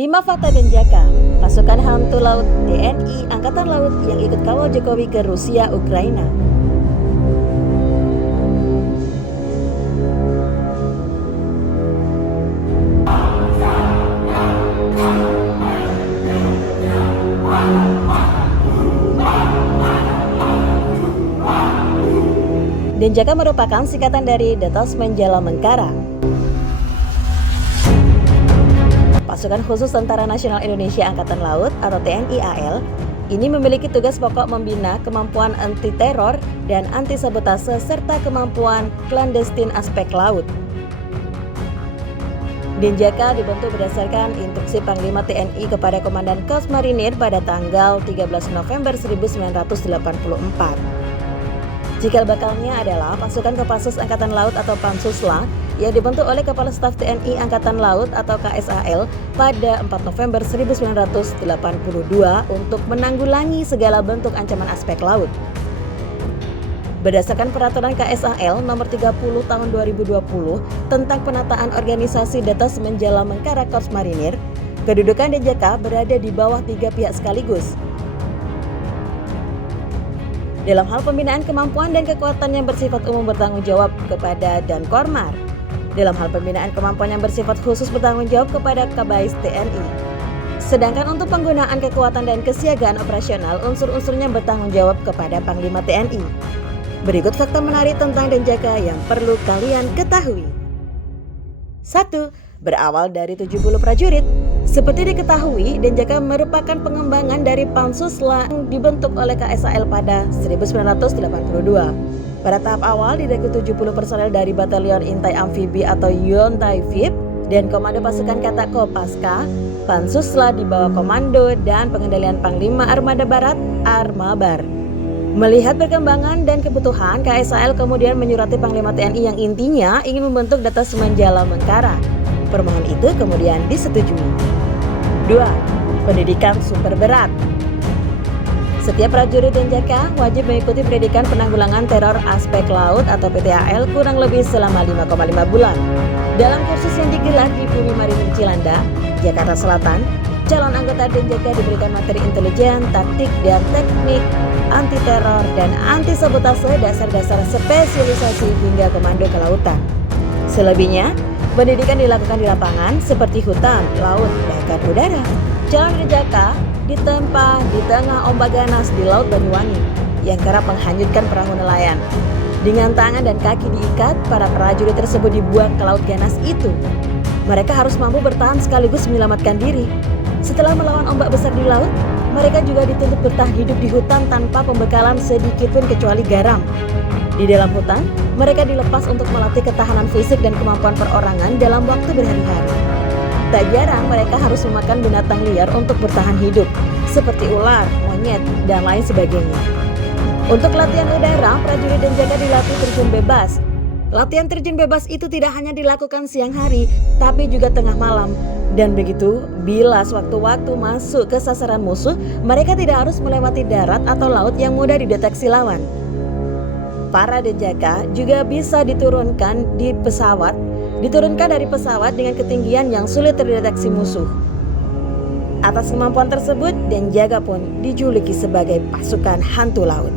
5 fakta Denjaka, pasukan hantu laut TNI Angkatan Laut yang ikut kawal Jokowi ke Rusia, Ukraina. Denjaka merupakan singkatan dari Detasmen Jala Mengkara, pasukan khusus Tentara Nasional Indonesia Angkatan Laut atau TNI AL. Ini memiliki tugas pokok membina kemampuan anti-teror dan anti-sabotase serta kemampuan klandestin aspek laut. Denjaka dibentuk berdasarkan instruksi Panglima TNI kepada Komandan Korps Marinir pada tanggal 13 November 1984. Cikal bakalnya adalah pasukan Kopassus Angkatan Laut atau Pansusla yang dibentuk oleh Kepala Staf TNI Angkatan Laut atau KSAL pada 4 November 1982 untuk menanggulangi segala bentuk ancaman aspek laut. Berdasarkan peraturan KSAL nomor 30 tahun 2020 tentang penataan organisasi Detasmen Jala Mengkara Korps Marinir, kedudukan Denjaka berada di bawah 3 pihak sekaligus. Dalam hal pembinaan kemampuan dan kekuatan yang bersifat umum bertanggung jawab kepada Dankormar. Dalam hal pembinaan kemampuan yang bersifat khusus bertanggung jawab kepada Kabais TNI. Sedangkan untuk penggunaan kekuatan dan kesiagaan operasional, unsur-unsurnya bertanggung jawab kepada Panglima TNI. Berikut fakta menarik tentang Denjaka yang perlu kalian ketahui. 1. Berawal dari 70 prajurit. Seperti diketahui, Denjaka merupakan pengembangan dari Pansusla yang dibentuk oleh KSAL pada 1982. Pada tahap awal direkrut 70 personel dari Batalion Intai Amfibi atau Yontai VIP dan Komando Pasukan Kata Kopaska. Pansusla di bawah komando dan pengendalian Panglima Armada Barat Armabar. Melihat perkembangan dan kebutuhan, KSAL kemudian menyurati Panglima TNI yang intinya ingin membentuk Detasmen Jala Mengkara. Permohonan itu kemudian disetujui. 2. Pendidikan super berat. Setiap prajurit Denjaka wajib mengikuti pendidikan penanggulangan teror aspek laut atau PTAL kurang lebih selama 5,5 bulan. Dalam kursus yang digelar di Bumi Marinir Cilanda, Jakarta Selatan, calon anggota Denjaka diberikan materi intelijen, taktik, dan teknik anti-teror dan anti-sabotase dasar-dasar spesialisasi hingga komando kelautan. Selebihnya, pendidikan dilakukan di lapangan seperti hutan, laut, bahkan udara. Calon Denjaka ditempa di tengah ombak ganas di Laut Banyuwangi yang kerap menghanyutkan perahu nelayan. Dengan tangan dan kaki diikat, para prajurit tersebut dibuang ke laut ganas itu. Mereka harus mampu bertahan sekaligus menyelamatkan diri. Setelah melawan ombak besar di laut, mereka juga dituntut bertahan hidup di hutan tanpa pembekalan sedikit pun kecuali garam. Di dalam hutan, mereka dilepas untuk melatih ketahanan fisik dan kemampuan perorangan dalam waktu berhari-hari. Tak jarang mereka harus memakan binatang liar untuk bertahan hidup, seperti ular, monyet, dan lain sebagainya. Untuk latihan udara, prajurit Denjaka dilatih terjun bebas. Latihan terjun bebas itu tidak hanya dilakukan siang hari, tapi juga tengah malam. Dan begitu, bila sewaktu-waktu masuk ke sasaran musuh, mereka tidak harus melewati darat atau laut yang mudah dideteksi lawan. Para Denjaka juga bisa diturunkan dari pesawat dengan ketinggian yang sulit terdeteksi musuh. Atas kemampuan tersebut, Denjaka pun dijuluki sebagai pasukan hantu laut.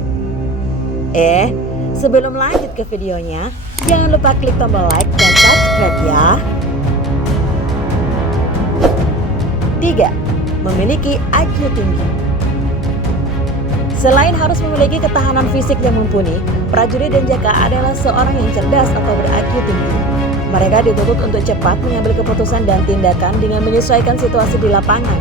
Sebelum lanjut ke videonya, jangan lupa klik tombol like dan subscribe ya. 3. Memiliki IQ tinggi. Selain harus memiliki ketahanan fisik yang mumpuni, prajurit Denjaka adalah seorang yang cerdas atau ber-IQ tinggi. Mereka dituntut untuk cepat mengambil keputusan dan tindakan dengan menyesuaikan situasi di lapangan.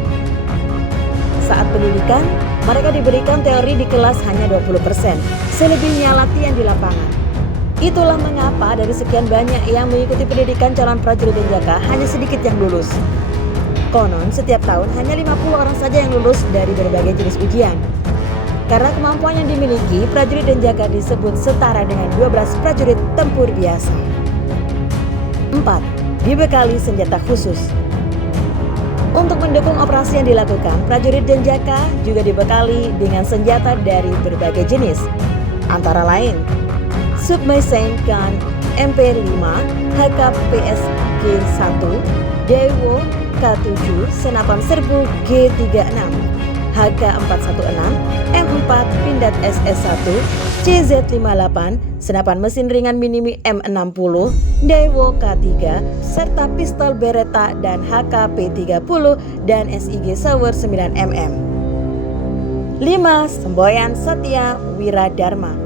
Saat pendidikan, mereka diberikan teori di kelas hanya 20%, selebihnya latihan di lapangan. Itulah mengapa dari sekian banyak yang mengikuti pendidikan calon prajurit Denjaka, hanya sedikit yang lulus. Konon, setiap tahun hanya 50 orang saja yang lulus dari berbagai jenis ujian. Karena kemampuan yang dimiliki, prajurit Denjaka disebut setara dengan 12 prajurit tempur biasa. 4. Dibekali senjata khusus. Untuk mendukung operasi yang dilakukan, prajurit Denjaka juga dibekali dengan senjata dari berbagai jenis. Antara lain, Submachine Gun MP5, HKPSG-1, Dewo, K7 Senapan Serbu G36, HK416, M4 Pindad SS1, CZ58, Senapan Mesin Ringan Minimi M60, Daewoo K3, serta pistol Beretta dan HKP30 dan SIG Sauer 9mm. 5. Semboyan Satya Wiradharma.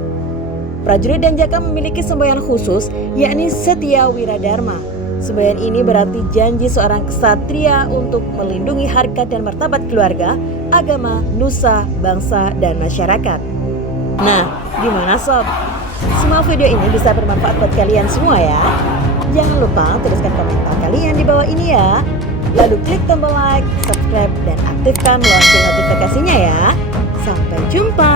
Prajurit Denjaka memiliki semboyan khusus, yakni Setya Wiradharma. Semboyan ini berarti janji seorang ksatria untuk melindungi harkat dan martabat keluarga, agama, nusa, bangsa, dan masyarakat. Nah, gimana sob? Semua video ini bisa bermanfaat buat kalian semua ya. Jangan lupa tuliskan komentar kalian di bawah ini ya. Lalu klik tombol like, subscribe, dan aktifkan lonceng notifikasinya ya. Sampai jumpa.